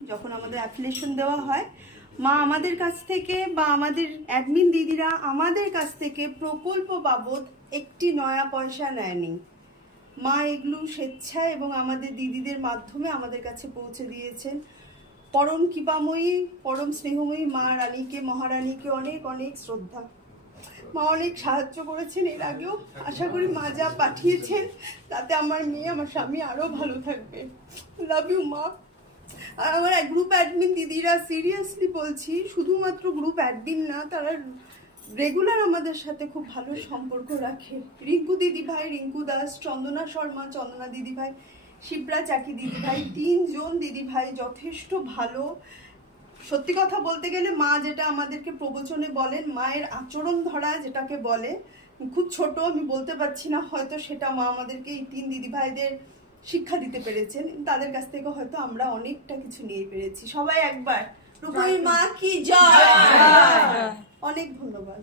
যখন আমাদের অ্যাফিলিয়েশন দেওয়া হয়, মা আমাদের কাছ থেকে বা আমাদের অ্যাডমিন দিদিরা আমাদের কাছ থেকে প্রকল্প বাবদ একটি নয়া পয়সা নেয়নি। মা এগুলো স্বেচ্ছায় এবং আমাদের দিদিদের মাধ্যমে আমাদের কাছে পৌঁছে দিয়েছেন। পরম কৃপাময়ী, পরম স্নেহময়ী মা রানীকে, মহারানীকে অনেক অনেক শ্রদ্ধা। মা অনেক সাহায্য করেছেন এর আগেও। আশা করি মা যা পাঠিয়েছেন তাতে আমার মেয়ে, আমার স্বামী আরও ভালো থাকবে। লাভ ইউ মা। আর আমার গ্রুপ অ্যাডমিন দিদিরা, সিরিয়াসলি বলছি, শুধুমাত্র গ্রুপ অ্যাডমিন না, তারা রেগুলার আমাদের সাথে খুব ভালো সম্পর্ক রাখে। রিঙ্কু দিদি ভাই, রিঙ্কু দাস, চন্দনা শর্মা, চন্দনা দিদি ভাই, শিপ্রা চাকি দিদি ভাই, 3 জন দিদি ভাই যথেষ্ট ভালো। সত্যি কথা বলতে গেলে মা যেটা আমাদেরকে প্রবচনে বলেন, মায়ের আচরণ ধরা যেটাকে বলে, খুব ছোট আমি বলতে পারছি না, হয়তো সেটা মা আমাদেরকে এই 3 দিদি ভাইদের শিক্ষা দিতে পেরেছেন। তাদের কাছ থেকে হয়তো আমরা অনেকটা কিছু নিয়ে পেরেছি। সবাই একবার রূপময়ী মা কি জয়। অনেক ধন্যবাদ।